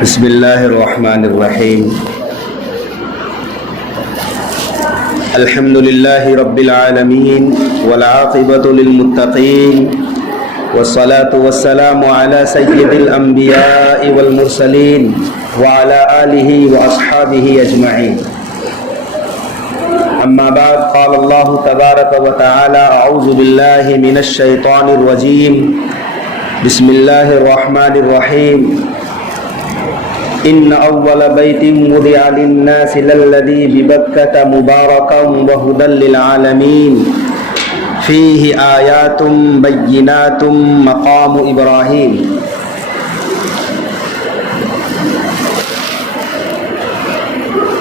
بسم الله الرحمن الرحيم. الحمد لله رب العالمين والعاقبة للمتقين والصلاة والسلام على سيد الأنبياء والمرسلين وعلى آله وأصحابه أجمعين. أما بعد، قال الله تبارك وتعالى: أعوذ بالله من الشيطان الرجيم. بسم الله الرحمن الرحيم. إن أول بيت وضع للناس للذي ببكة مباركا وهدى للعالمين فيه آيات بينات مقام إبراهيم.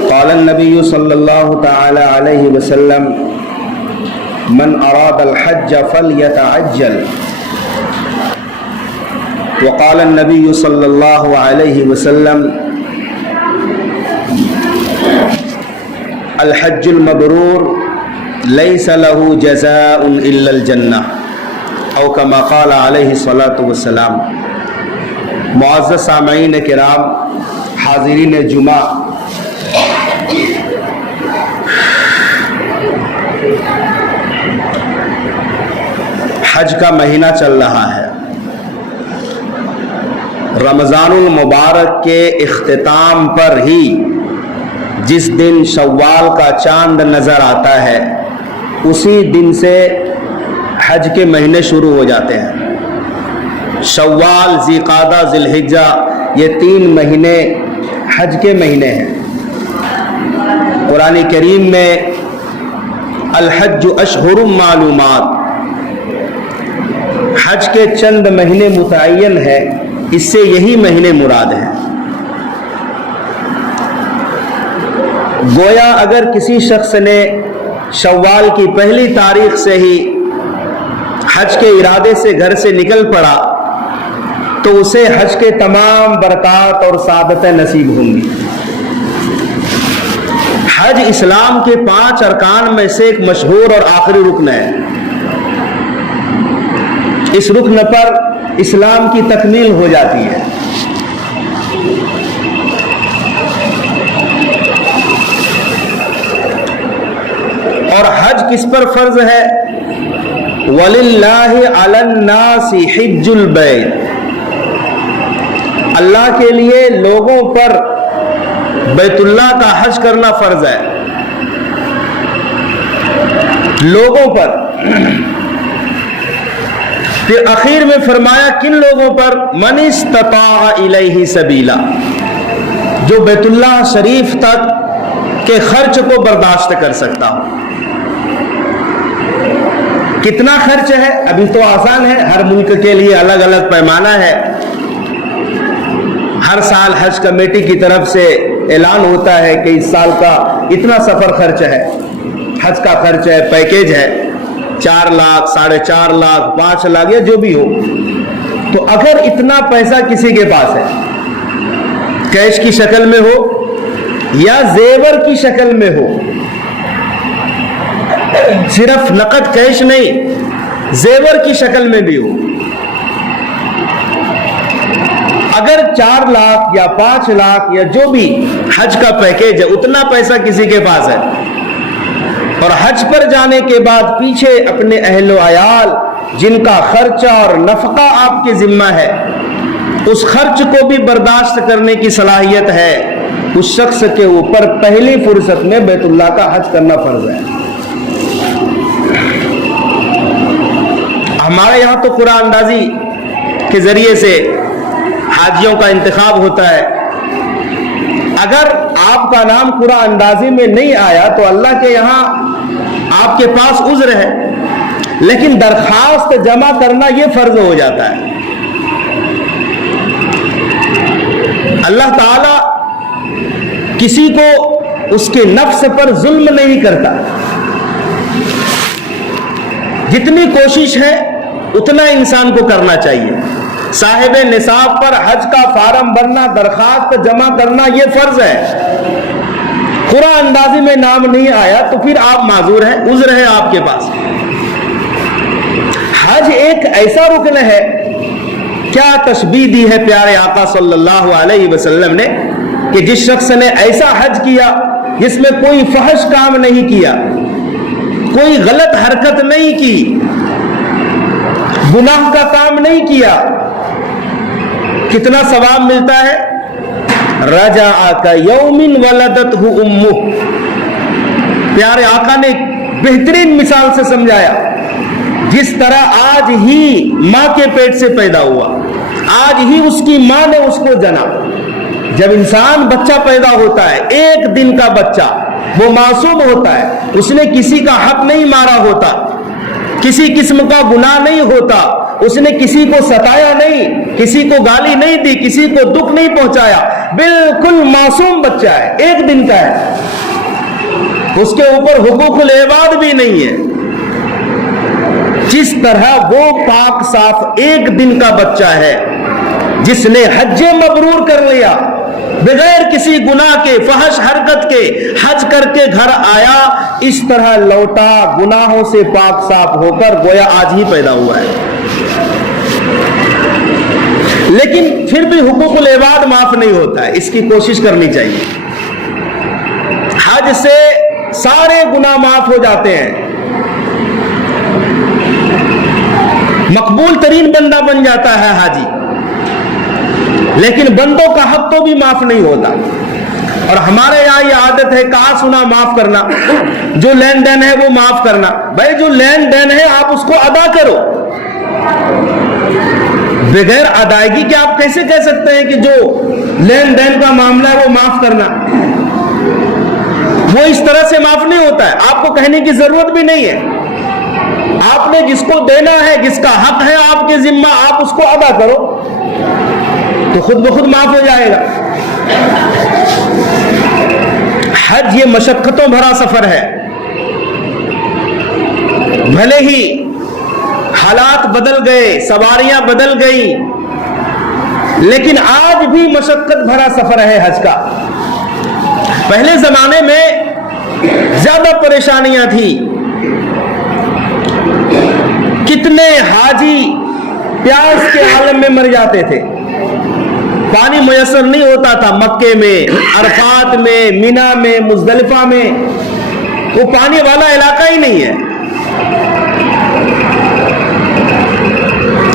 قال النبي صلى الله تعالى عليه وسلم: من أراد الحج فليتعجل. وقال النبي صلى الله عليه وسلم: الحج المبرور ليس له جزاء إلا الجنة، او كما قال عليه الصلاة والسلام. معزز سامعین کرام، حاضرین جمعہ، حج کا مہینہ چل رہا ہے. رمضان المبارک کے اختتام پر ہی جس دن شوال کا چاند نظر آتا ہے، اسی دن سے حج کے مہینے شروع ہو جاتے ہیں. شوال، ذی قعدہ، ذی الحجہ، یہ 3 مہینے حج کے مہینے ہیں. قرآن کریم میں الحج اشہر معلومات، حج کے چند مہینے متعین ہیں، اس سے یہی مہینے مراد ہیں. گویا اگر کسی شخص نے شوال کی پہلی تاریخ سے ہی حج کے ارادے سے گھر سے نکل پڑا تو اسے حج کے تمام برکات اور سعادتیں نصیب ہوں گی. حج اسلام کے 5 ارکان میں سے ایک مشہور اور آخری رکن ہے. اس رکن پر اسلام کی تکمیل ہو جاتی ہے. اور حج کس پر فرض ہے؟ وَلِلَّهِ عَلَى النَّاسِ حِجُّ الْبَيْتِ. اللہ کے لیے لوگوں پر بیت اللہ کا حج کرنا فرض ہے. لوگوں پر. پھر اخیر میں فرمایا کن لوگوں پر؟ من استطاع الیہ سبیلا، جو بیت اللہ شریف تک کے خرچ کو برداشت کر سکتا ہو. کتنا خرچ ہے؟ ابھی تو آسان ہے، ہر ملک کے لیے الگ الگ پیمانہ ہے. ہر سال حج کمیٹی کی طرف سے اعلان ہوتا ہے کہ اس سال کا اتنا سفر خرچ ہے، حج کا خرچ ہے، پیکیج ہے 4 لاکھ، 4.5 لاکھ، 5 لاکھ یا جو بھی ہو. تو اگر اتنا پیسہ کسی کے پاس ہے، کیش کی شکل میں ہو یا زیور کی شکل میں ہو، صرف نقد کیش نہیں، زیور کی شکل میں بھی ہو، اگر 4 لاکھ یا 5 لاکھ یا جو بھی حج کا پیکیج ہے، اتنا پیسہ کسی کے پاس ہے، اور حج پر جانے کے بعد پیچھے اپنے اہل و عیال جن کا خرچہ اور نفقہ آپ کے ذمہ ہے، اس خرچ کو بھی برداشت کرنے کی صلاحیت ہے، اس شخص کے اوپر پہلی فرصت میں بیت اللہ کا حج کرنا فرض ہے. ہمارے یہاں تو قرعہ اندازی کے ذریعے سے حاجیوں کا انتخاب ہوتا ہے. اگر آپ کا نام قرعہ اندازی میں نہیں آیا تو اللہ کے یہاں آپ کے پاس عذر ہے، لیکن درخواست جمع کرنا یہ فرض ہو جاتا ہے. اللہ تعالی کسی کو اس کے نفس پر ظلم نہیں کرتا. جتنی کوشش ہے اتنا انسان کو کرنا چاہیے. صاحب نصاب پر حج کا فارم بھرنا، درخواست جمع کرنا یہ فرض ہے. قرعہ اندازی میں نام نہیں آیا تو پھر آپ معذور ہیں، عذر ہے آپ کے پاس. حج ایک ایسا رکن ہے کیا تشبیہ دی ہے پیارے آقا صلی اللہ علیہ وسلم نے کہ جس شخص نے ایسا حج کیا جس میں کوئی فحش کام نہیں کیا، کوئی غلط حرکت نہیں کی، گناہ کا کام نہیں کیا، کتنا ثواب ملتا ہے؟ رجع کیوم ولدتہ امہ. پیارے آقا نے بہترین مثال سے سمجھایا، جس طرح آج ہی ماں کے پیٹ سے پیدا ہوا، آج ہی اس کی ماں نے اس کو جنا. جب انسان بچہ پیدا ہوتا ہے، ایک دن کا بچہ، وہ معصوم ہوتا ہے، اس نے کسی کا حق نہیں مارا ہوتا، کسی قسم کا گناہ نہیں ہوتا، اس نے کسی کو ستایا نہیں، کسی کو گالی نہیں دی، کسی کو دکھ نہیں پہنچایا، بالکل معصوم بچہ ہے، ایک دن کا ہے، اس کے اوپر حقوق العباد بھی نہیں ہے. جس طرح وہ پاک صاف ایک دن کا بچہ ہے جس نے حج مبرور کر لیا، بغیر کسی گناہ کے، فحش حرکت کے حج کر کے گھر آیا، اس طرح لوٹا گناہوں سے پاک صاف ہو کر گویا آج ہی پیدا ہوا ہے. لیکن پھر بھی حقوق العباد معاف نہیں ہوتا ہے، اس کی کوشش کرنی چاہیے. حج سے سارے گناہ معاف ہو جاتے ہیں، مقبول ترین بندہ بن جاتا ہے حاجی، لیکن بندوں کا حق تو بھی معاف نہیں ہوتا. اور ہمارے یہاں یہ عادت ہے کہا سنا معاف کرنا، جو لین دین ہے وہ معاف کرنا. بھائی جو لین دین ہے آپ اس کو ادا کرو، بغیر ادائیگی کے آپ کیسے کہہ سکتے ہیں کہ جو لین دین کا معاملہ ہے وہ معاف کرنا؟ وہ اس طرح سے معاف نہیں ہوتا ہے، آپ کو کہنے کی ضرورت بھی نہیں ہے. آپ نے جس کو دینا ہے، جس کا حق ہے آپ کے ذمہ، آپ اس کو ادا کرو تو خود بخود معاف ہو جائے گا. حج یہ مشقتوں بھرا سفر ہے، بھلے ہی حالات بدل گئے، سواریاں بدل گئی، لیکن آج بھی مشقت بھرا سفر ہے حج کا. پہلے زمانے میں زیادہ پریشانیاں تھیں، کتنے حاجی پیاس کے عالم میں مر جاتے تھے، پانی میسر نہیں ہوتا تھا. مکے میں، عرفات میں، مینا میں، مزدلفہ میں وہ پانی والا علاقہ ہی نہیں ہے.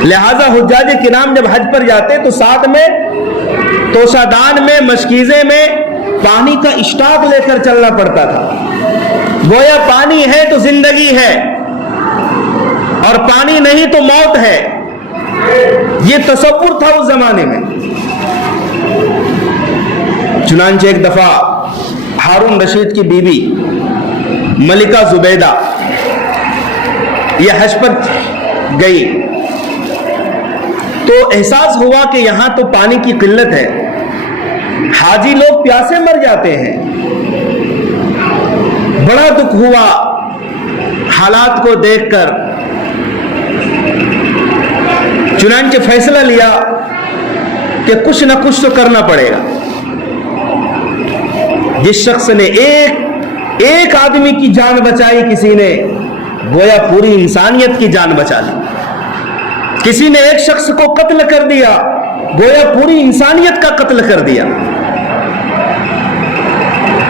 لہذا حجاج کرام جب حج پر جاتے تو ساتھ میں توشہ دان میں، مشکیزے میں پانی کا اسٹاک لے کر چلنا پڑتا تھا. گویا پانی ہے تو زندگی ہے، اور پانی نہیں تو موت ہے. یہ تصور تھا اس زمانے میں. چنانچہ ایک دفعہ ہارون رشید کی بیوی ملکہ زبیدہ یہ حج پر گئی تو احساس ہوا کہ یہاں تو پانی کی قلت ہے، حاجی لوگ پیاسے مر جاتے ہیں. بڑا دکھ ہوا حالات کو دیکھ کر. چنانچہ فیصلہ لیا کہ کچھ نہ کچھ تو کرنا پڑے گا. جس شخص نے ایک آدمی کی جان بچائی، کسی نے گویا پوری انسانیت کی جان بچا لی. کسی نے ایک شخص کو قتل کر دیا، گویا پوری انسانیت کا قتل کر دیا.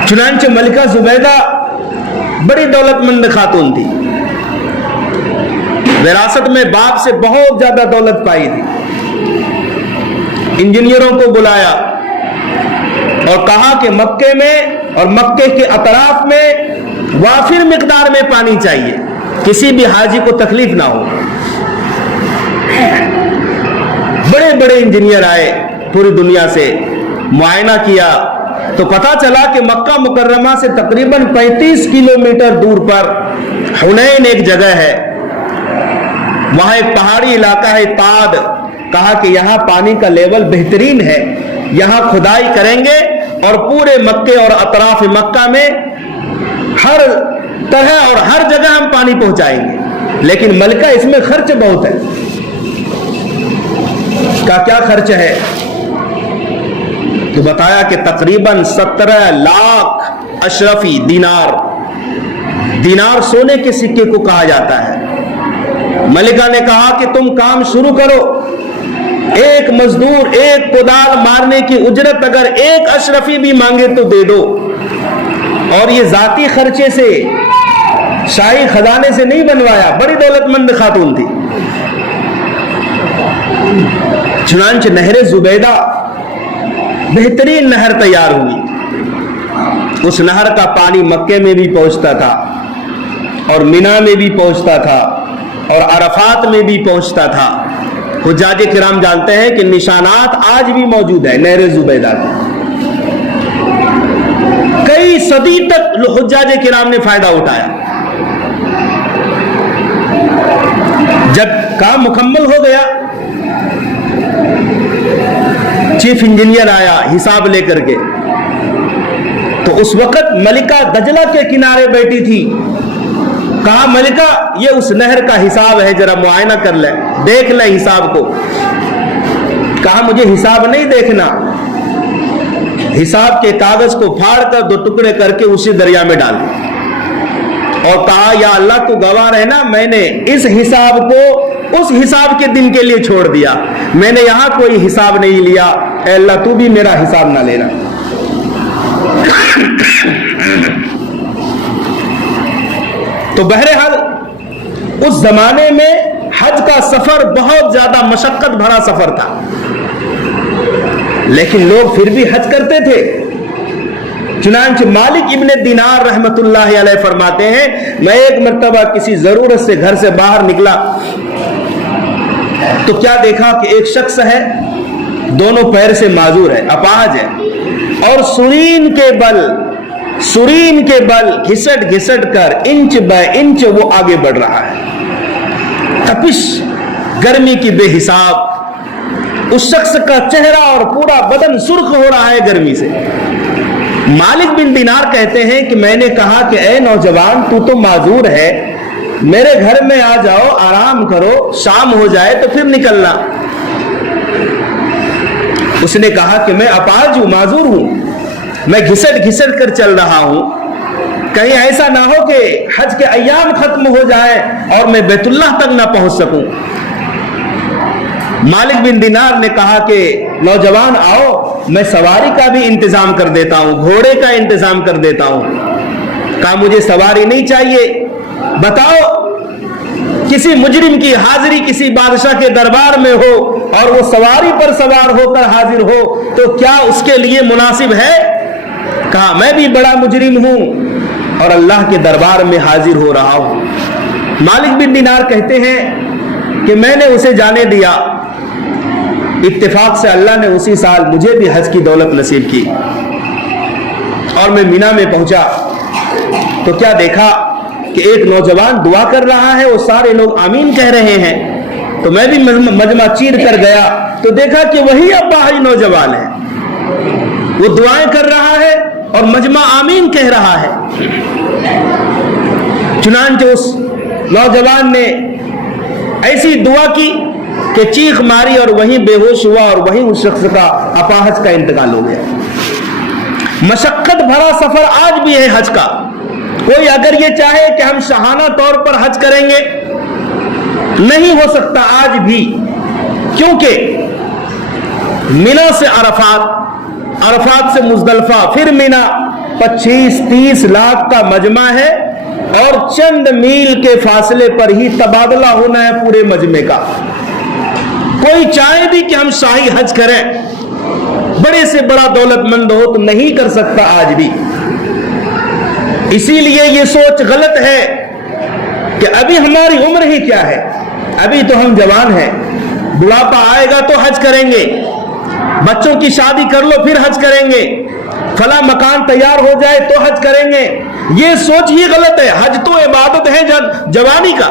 چنانچہ ملکہ زبیدہ بڑی دولت مند خاتون تھی، وراثت میں باپ سے بہت زیادہ دولت پائی تھی. انجینئروں کو بلایا اور کہا کہ مکے میں اور مکے کے اطراف میں وافر مقدار میں پانی چاہیے، کسی بھی حاجی کو تکلیف نہ ہو. بڑے بڑے انجینئر آئے پوری دنیا سے، معائنہ کیا تو پتا چلا کہ مکہ مکرمہ سے تقریباً 35 کلومیٹر دور پر حنین ایک جگہ ہے، وہاں ایک پہاڑی علاقہ ہے تاد. کہا کہ یہاں پانی کا لیول بہترین ہے، یہاں کھدائی کریں گے اور پورے مکے اور اطراف مکہ میں ہر طرح اور ہر جگہ ہم پانی پہنچائیں گے. لیکن ملکہ اس میں خرچ بہت ہے. کیا خرچ ہے؟ تو بتایا کہ تقریباً 17 لاکھ اشرفی دینار. دینار سونے کے سکے کو کہا جاتا ہے. ملکہ نے کہا کہ تم کام شروع کرو، ایک مزدور ایک کدال مارنے کی اجرت اگر ایک اشرفی بھی مانگے تو دے دو. اور یہ ذاتی خرچے سے شاہی خزانے سے نہیں بنوایا, بڑی دولت مند خاتون تھی. چنانچہ نہر زبیدہ بہترین نہر تیار ہوئی. اس نہر کا پانی مکے میں بھی پہنچتا تھا اور مینا میں بھی پہنچتا تھا اور عرفات میں بھی پہنچتا تھا. حجاج کرام جانتے ہیں کہ نشانات آج بھی موجود ہیں نہر زبیدہ کے. کئی صدی تک حجاج کرام نے فائدہ اٹھایا. جب کام مکمل ہو گیا, چیف انجینئر آیا حساب لے کر کے, تو اس وقت ملکہ دجلہ کے کنارے بیٹھی تھی. کہا ملکہ یہ اس نہر کا حساب ہے, ذرا معائنہ کر لیں, دیکھ لیں حساب کو. کہا مجھے حساب نہیں دیکھنا, حساب کے کاغذ کو پھاڑ کر 2 ٹکڑے کر کے اسی دریا میں ڈال. اور کہا یا اللہ تو گواہ رہنا, میں نے اس حساب کو اس حساب کے دن کے لیے چھوڑ دیا, میں نے یہاں کوئی حساب نہیں لیا, اے اللہ تو بھی میرا حساب نہ لینا. تو بہرحال اس زمانے میں حج کا سفر بہت زیادہ مشقت بھرا سفر تھا, لیکن لوگ پھر بھی حج کرتے تھے. چنانچہ مالک ابن دینار رحمت اللہ علیہ فرماتے ہیں, میں ایک مرتبہ کسی ضرورت سے گھر سے باہر نکلا تو کیا دیکھا کہ ایک شخص ہے, دونوں پیر سے معذور ہے, اپاہج ہے, اور سرین کے بل گھسٹ گھسٹ کر انچ بے انچ وہ آگے بڑھ رہا ہے. تپش گرمی کی بے حساب, اس شخص کا چہرہ اور پورا بدن سرخ ہو رہا ہے گرمی سے. مالک بن دینار کہتے ہیں کہ میں نے کہا کہ اے نوجوان تو معذور ہے, میرے گھر میں آ جاؤ, آرام کرو, شام ہو جائے تو پھر نکلنا. اس نے کہا کہ میں اپاہج ہوں, معذور ہوں, میں گھسٹ گھسٹ کر چل رہا ہوں, کہیں ایسا نہ ہو کہ حج کے ایام ختم ہو جائے اور میں بیت اللہ تک نہ پہنچ سکوں. مالک بن دینار نے کہا کہ نوجوان آؤ, میں سواری کا بھی انتظام کر دیتا ہوں, گھوڑے کا انتظام کر دیتا ہوں. کہا مجھے سواری نہیں چاہیے, بتاؤ کسی مجرم کی حاضری کسی بادشاہ کے دربار میں ہو اور وہ سواری پر سوار ہو کر حاضر ہو تو کیا اس کے لیے مناسب ہے؟ کہا میں بھی بڑا مجرم ہوں اور اللہ کے دربار میں حاضر ہو رہا ہوں. مالک بن دینار کہتے ہیں کہ میں نے اسے جانے دیا. اتفاق سے اللہ نے اسی سال مجھے بھی حج کی دولت نصیب کی اور میں مینا میں پہنچا تو کیا دیکھا کہ ایک نوجوان دعا کر رہا ہے, وہ سارے لوگ آمین کہہ رہے ہیں. تو میں بھی مجمع چیر کر گیا تو دیکھا کہ وہی اپاہج نوجوان ہے, وہ دعائیں کر رہا ہے اور مجمع آمین کہہ رہا ہے. چنانچہ اس نوجوان نے ایسی دعا کی کہ چیخ ماری اور وہیں بے ہوش ہوا اور وہیں اس شخص کا اپاہج کا انتقال ہو گیا. مشقت بھرا سفر آج بھی ہے حج کا. کوئی اگر یہ چاہے کہ ہم شاہانہ طور پر حج کریں گے, نہیں ہو سکتا آج بھی, کیونکہ مینا سے عرفات, عرفات سے مزدلفہ, پھر مینا 25-30 لاکھ کا مجمع ہے اور چند میل کے فاصلے پر ہی تبادلہ ہونا ہے پورے مجمع کا. کوئی چاہے بھی کہ ہم شاہی حج کریں, بڑے سے بڑا دولت مند ہو تو نہیں کر سکتا آج بھی. اسی لیے یہ سوچ غلط ہے کہ ابھی ہماری عمر ہی کیا ہے, ابھی تو ہم جوان ہیں, بڑھاپا آئے گا تو حج کریں گے, بچوں کی شادی کر لو پھر حج کریں گے, فلاں مکان تیار ہو جائے تو حج کریں گے. یہ سوچ ہی غلط ہے. حج تو عبادت ہے جوانی کا,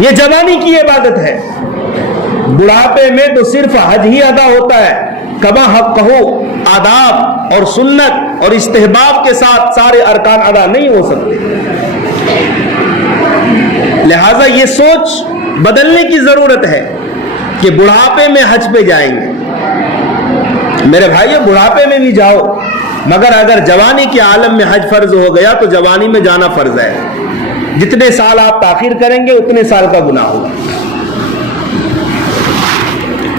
یہ جوانی کی عبادت ہے. بڑھاپے میں تو صرف حج ہی ادا ہوتا ہے, کما حق کہو, آداب اور سنت اور استحباب کے ساتھ سارے ارکان ادا نہیں ہو سکتے. لہذا یہ سوچ بدلنے کی ضرورت ہے کہ بڑھاپے میں حج پہ جائیں گے. میرے بھائیو, بڑھاپے میں بھی جاؤ, مگر اگر جوانی کے عالم میں حج فرض ہو گیا تو جوانی میں جانا فرض ہے. جتنے سال آپ تاخیر کریں گے اتنے سال کا گناہ ہوگا.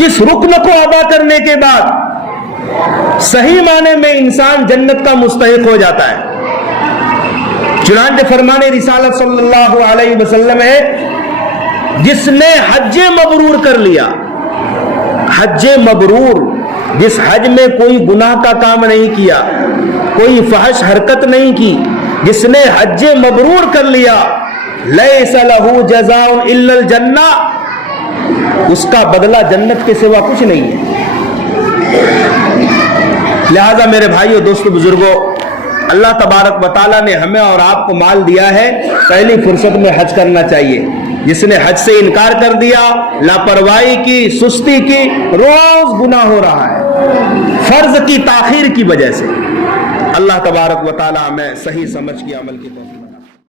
جس رکن کو ادا کرنے کے بعد صحیح معنی میں انسان جنت کا مستحق ہو جاتا ہے. چنانچہ فرمان رسالت صلی اللہ علیہ وسلم ہے جس نے حج مبرور کر لیا, حج مبرور, جس حج میں کوئی گناہ کا کام نہیں کیا, کوئی فحش حرکت نہیں کی, جس نے حج مبرور کر لیا, لیس لہ جزاء الا الجنہ, اس کا بدلہ جنت کے سوا کچھ نہیں ہے. لہذا میرے بھائیو, دوستو, بزرگوں, اللہ تبارک و تعالیٰ نے ہمیں اور آپ کو مال دیا ہے, پہلی فرصت میں حج کرنا چاہیے. جس نے حج سے انکار کر دیا, لاپرواہی کی, سستی کی, روز گناہ ہو رہا ہے فرض کی تاخیر کی وجہ سے. اللہ تبارک و تعالیٰ ہمیں صحیح سمجھ کی عمل کی توفیق